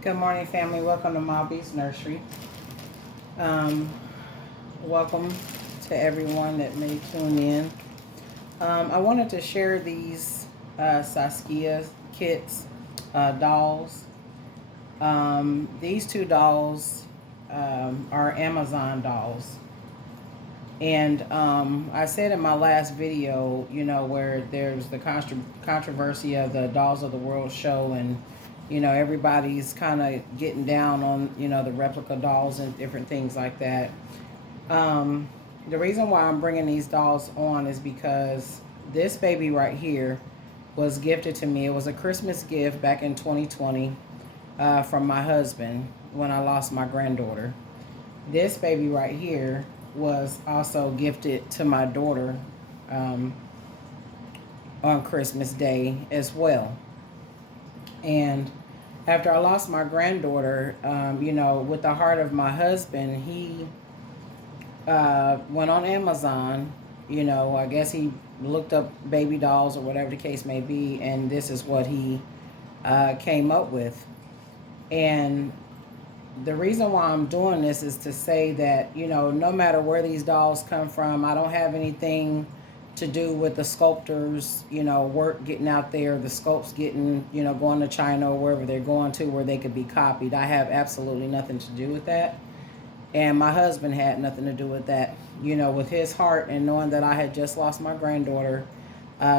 Good morning, family. Welcome to Mobby's Nursery. Um, Welcome to everyone that may tune in. I wanted to share these Saskia kits, dolls. These two dolls are Amazon dolls. And I said in my last video, where there's the controversy of the Dolls of the World show, and everybody's kind of getting down on the replica dolls and different things like that. Um, the reason why I'm bringing these dolls on is because this baby right here was gifted to me. It was a Christmas gift back in 2020 from my husband when I lost my granddaughter. This baby right here was also gifted to my daughter um, on Christmas Day as well. And after I lost my granddaughter, with the heart of my husband, he went on Amazon. I guess he looked up baby dolls or whatever the case may be, and this is what he came up with. And the reason why I'm doing this is to say that, no matter where these dolls come from, I don't have anything to do with the sculptors, work getting out there, the sculpts getting, going to China or wherever they're going to where they could be copied. I have absolutely nothing to do with that. And my husband had nothing to do with that, with his heart and knowing that I had just lost my granddaughter,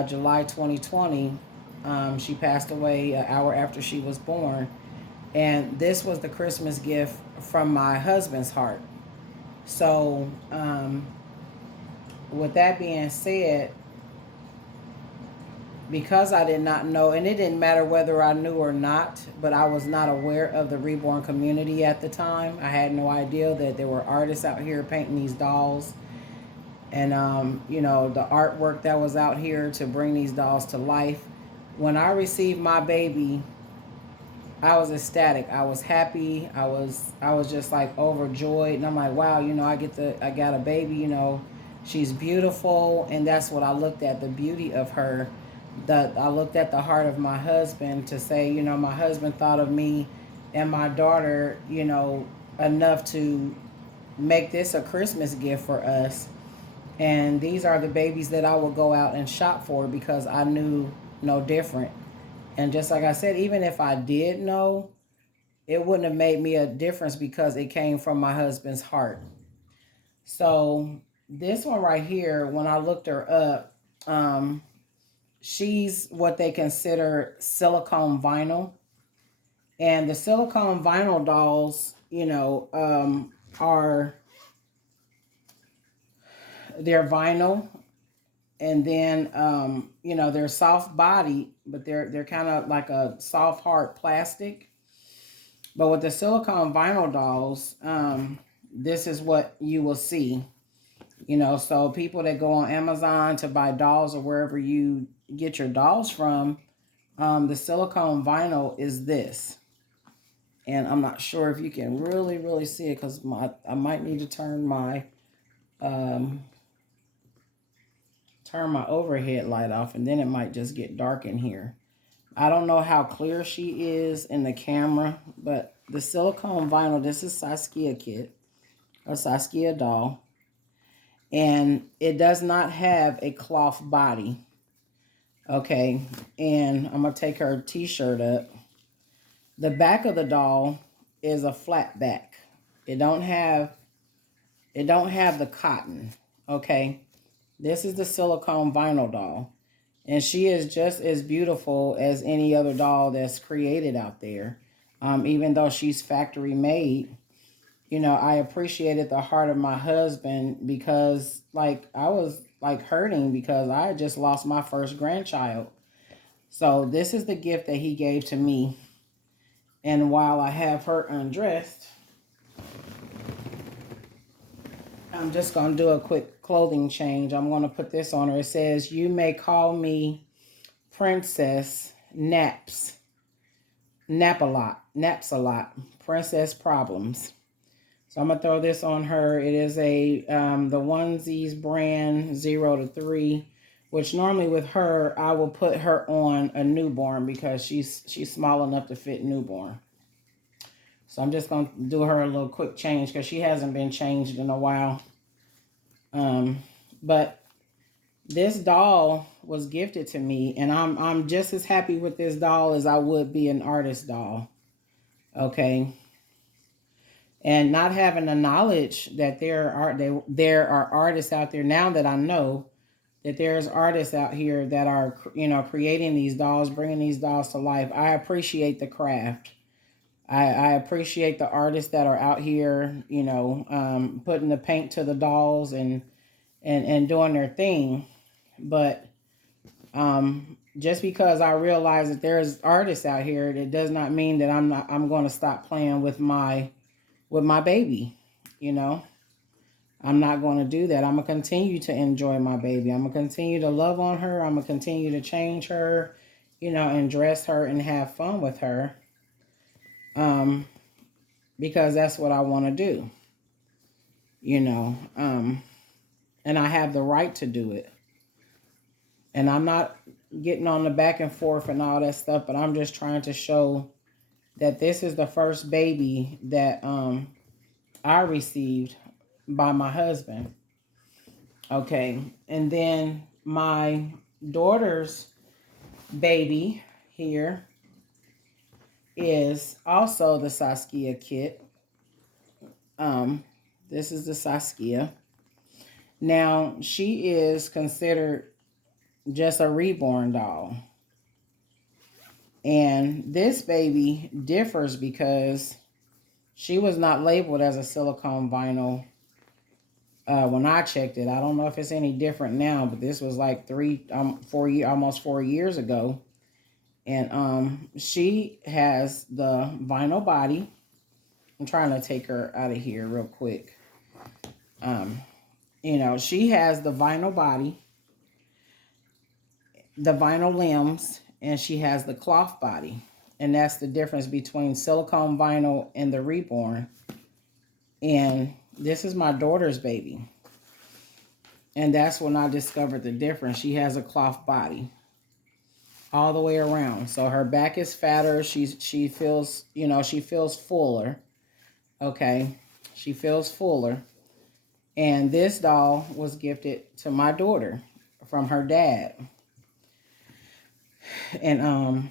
July 2020. She passed away an hour after she was born. And this was the Christmas gift from my husband's heart. So, with that being said, because I did not know, and it didn't matter whether I knew or not, but I was not aware of the reborn community at the time. I had no idea that there were artists out here painting these dolls, and the artwork that was out here to bring these dolls to life. When I received my baby, I was ecstatic. I was happy. I was just like overjoyed, and I'm like, wow, I got a baby. She's beautiful, and that's what I looked at, the beauty of her. I looked at the heart of my husband to say, my husband thought of me and my daughter, enough to make this a Christmas gift for us. And these are the babies that I will go out and shop for because I knew no different. And just like I said, even if I did know, it wouldn't have made me a difference because it came from my husband's heart. So this one right here, when I looked her up, she's what they consider silicone vinyl. And the silicone vinyl dolls, are they're vinyl, and then they're soft body, but they're kind of like a soft hard plastic. But with the silicone vinyl dolls, this is what you will see. So people that go on Amazon to buy dolls or wherever you get your dolls from, the silicone vinyl is this. And I'm not sure if you can really, really see it because I might need to um, turn my overhead light off, and then it might just get dark in here. I don't know how clear she is in the camera, but the silicone vinyl, this is Saskia kit, a Saskia doll, and it does not have a cloth body. Okay, and I'm gonna take her t-shirt up. The back of the doll is a flat back. It don't have the cotton. Okay, this is the silicone vinyl doll, and she is just as beautiful as any other doll that's created out there. Even though she's factory made, I appreciated the heart of my husband because, like, I was like hurting because I had just lost my first grandchild. So this is the gift that he gave to me. And while I have her undressed, I'm just going to do a quick clothing change. I'm going to put this on her. It says, "You may call me Princess Naps. Naps a lot. Princess Problems." So I'm going to throw this on her. It is the Onesies brand 0 to 3, which normally with her, I will put her on a newborn because she's small enough to fit newborn. So I'm just going to do her a little quick change because she hasn't been changed in a while. But this doll was gifted to me, and I'm just as happy with this doll as I would be an artist doll. Okay. And not having the knowledge that there are artists out there, now that I know that there's artists out here that are, creating these dolls, bringing these dolls to life. I appreciate the craft. I appreciate the artists that are out here, putting the paint to the dolls and doing their thing. But just because I realize that there's artists out here, that does not mean that I'm going to stop playing with my baby. I'm not going to do that. I'm going to continue to enjoy my baby. I'm going to continue to love on her. I'm going to continue to change her, and dress her and have fun with her. Because that's what I want to do, and I have the right to do it. And I'm not getting on the back and forth and all that stuff, but I'm just trying to show that this is the first baby that I received by my husband. Okay. And then my daughter's baby here is also the Saskia kit. This is the Saskia. Now, she is considered just a reborn doll. And this baby differs because she was not labeled as a silicone vinyl when I checked it. I don't know if it's any different now, but this was like almost 4 years ago. And she has the vinyl body. I'm trying to take her out of here real quick. She has the vinyl body, the vinyl limbs, and she has the cloth body. And that's the difference between silicone vinyl and the reborn. And this is my daughter's baby. And that's when I discovered the difference. She has a cloth body all the way around. So her back is fatter. She feels, she feels fuller. Okay. She feels fuller. And this doll was gifted to my daughter from her dad. And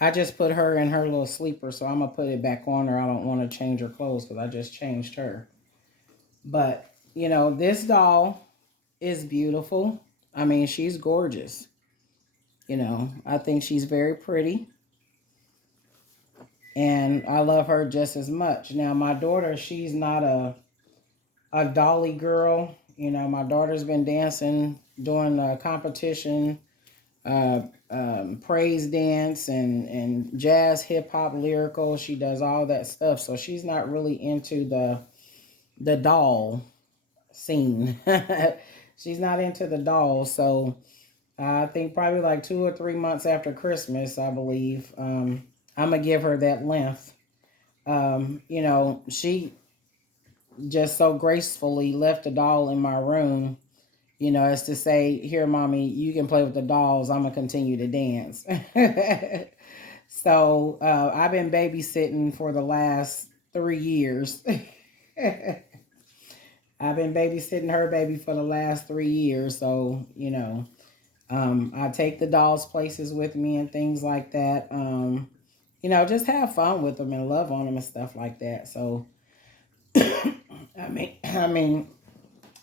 I just put her in her little sleeper, so I'm going to put it back on her. I don't want to change her clothes because I just changed her. But, this doll is beautiful. I mean, she's gorgeous. I think she's very pretty. And I love her just as much. Now, my daughter, she's not a dolly girl. My daughter's been dancing, doing a competition, praise dance and jazz, hip hop, lyrical. She does all that stuff. So she's not really into the doll scene. She's not into the dolls. So I think probably like 2 or 3 months after Christmas, I believe, I'm going to give her that length. She just so gracefully left the doll in my room, as to say, here, mommy, you can play with the dolls. I'm going to continue to dance. So I've been babysitting for the last 3 years. I've been babysitting her baby for the last 3 years. So, I take the dolls places with me and things like that. Just have fun with them and love on them and stuff like that. So, I mean,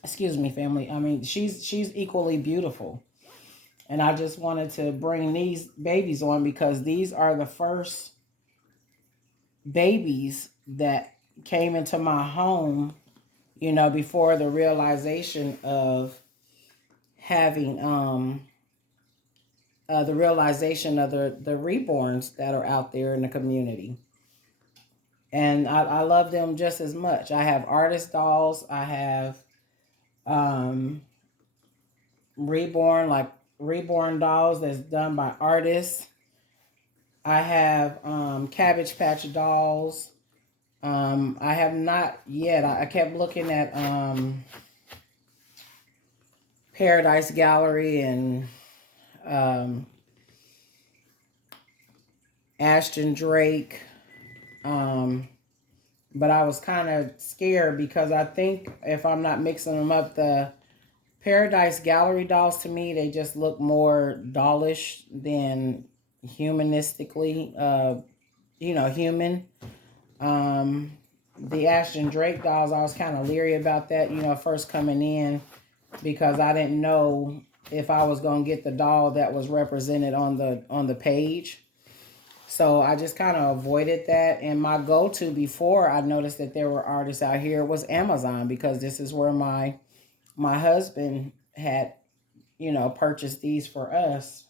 excuse me, family. I mean, she's equally beautiful. And I just wanted to bring these babies on because these are the first babies that came into my home, before the realization of having the realization of the reborns that are out there in the community. And I love them just as much. I have artist dolls. I have reborn dolls that's done by artists. I have Cabbage Patch dolls. I have not yet. I kept looking at Paradise Gallery and Ashton Drake. But I was kind of scared because I think if I'm not mixing them up, the Paradise Gallery dolls to me, they just look more dollish than humanistically, human. Um, the Ashton Drake dolls, I was kind of leery about that, first coming in because I didn't know if I was gonna get the doll that was represented on the page. So I just kind of avoided that. And my go-to before I noticed that there were artists out here was Amazon because this is where my husband had, purchased these for us.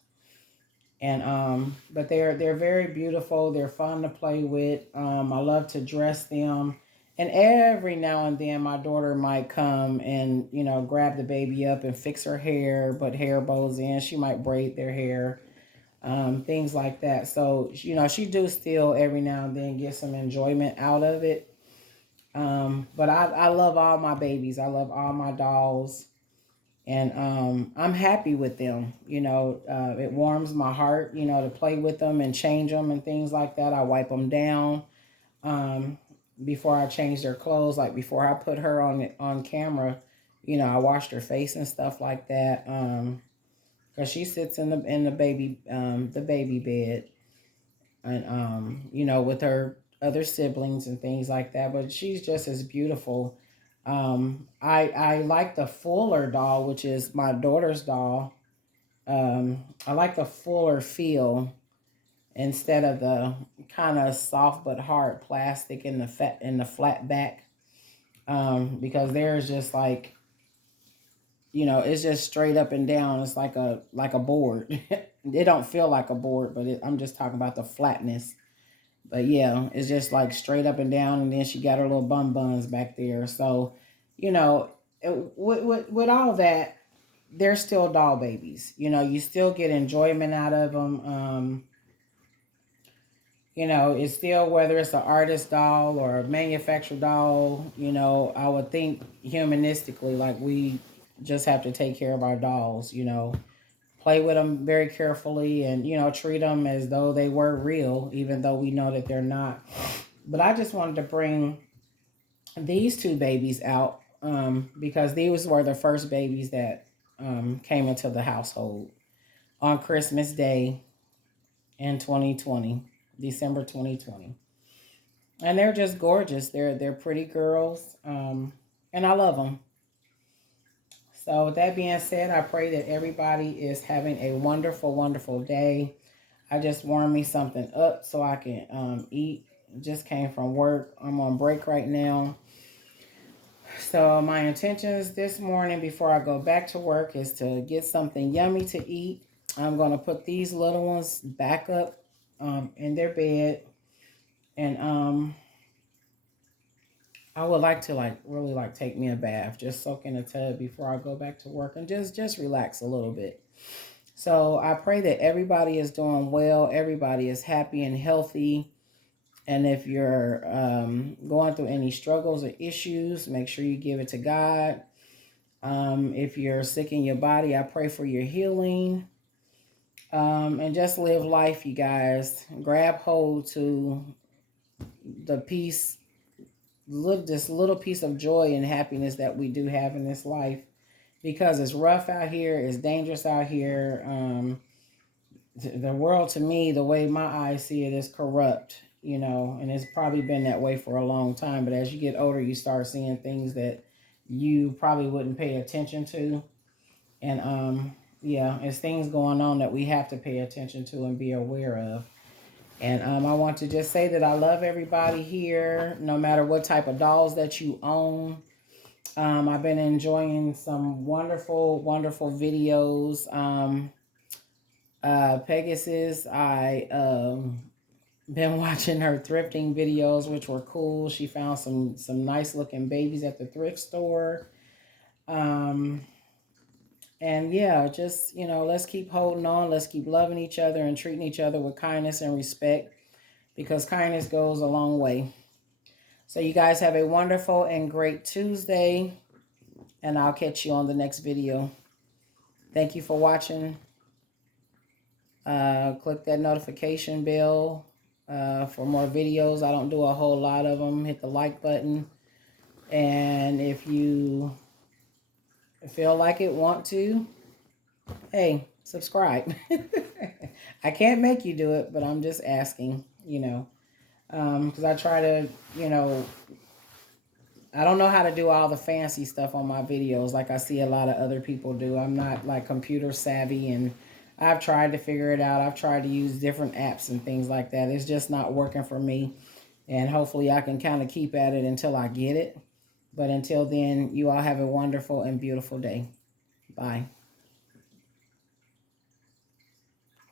And but they're very beautiful. They're fun to play with. I love to dress them. And every now and then my daughter might come and, grab the baby up and fix her hair, put hair bows in. She might braid their hair, things like that. So, she do still every now and then get some enjoyment out of it. But I love all my babies. I love all my dolls. And I'm happy with them. It warms my heart, to play with them and change them and things like that. I wipe them down before I change their clothes. Like before I put her on camera, I washed her face and stuff like that. Because she sits in the baby bed, and with her other siblings and things like that. But she's just as beautiful. I like the Fuller doll, which is my daughter's doll. I like the fuller feel instead of the kind of soft but hard plastic in the flat back. Because there's just like, it's just straight up and down. It's like a board. It don't feel like a board, but I'm just talking about the flatness. But yeah, it's just like straight up and down, and then she got her little buns back there. So, you know, with all that, they're still doll babies. You still get enjoyment out of them. It's still, whether it's an artist doll or a manufactured doll, I would think humanistically, like we just have to take care of our dolls, play with them very carefully and, treat them as though they were real, even though we know that they're not. But I just wanted to bring these two babies out because these were the first babies that came into the household on Christmas Day in 2020, December 2020. And they're just gorgeous. They're pretty girls, and I love them. So with that being said, I pray that everybody is having a wonderful, wonderful day. I just warmed me something up so I can eat. Just came from work. I'm on break right now. So my intentions this morning before I go back to work is to get something yummy to eat. I'm going to put these little ones back up in their bed. And I would like to really take me a bath, just soak in a tub before I go back to work and just relax a little bit. So I pray that everybody is doing well, everybody is happy and healthy. And if you're going through any struggles or issues, make sure you give it to God. If you're sick in your body, I pray for your healing. And just live life, you guys. Grab hold to the peace, this little piece of joy and happiness that we do have in this life. Because it's rough out here, it's dangerous out here. The world, to me, the way my eyes see it, is corrupt, and it's probably been that way for a long time. But as you get older, you start seeing things that you probably wouldn't pay attention to. And yeah, it's things going on that we have to pay attention to and be aware of. And I want to just say that I love everybody here, no matter what type of dolls that you own. I've been enjoying some wonderful, wonderful videos. Pegasus, I been watching her thrifting videos, which were cool. She found some nice looking babies at the thrift store. Um, and yeah, just, let's keep holding on. Let's keep loving each other and treating each other with kindness and respect, because kindness goes a long way. So you guys have a wonderful and great Tuesday, and I'll catch you on the next video. Thank you for watching. Click that notification bell for more videos. I don't do a whole lot of them. Hit the like button. And if you feel like it, want to, hey, subscribe. I can't make you do it, but I'm just asking, you know, because I try to, you know, I don't know how to do all the fancy stuff on my videos like I see a lot of other people do. I'm not like computer savvy, and I've tried to figure it out. I've tried to use different apps and things like that. It's just not working for me. And hopefully I can kind of keep at it until I get it. But until then, you all have a wonderful and beautiful day. Bye.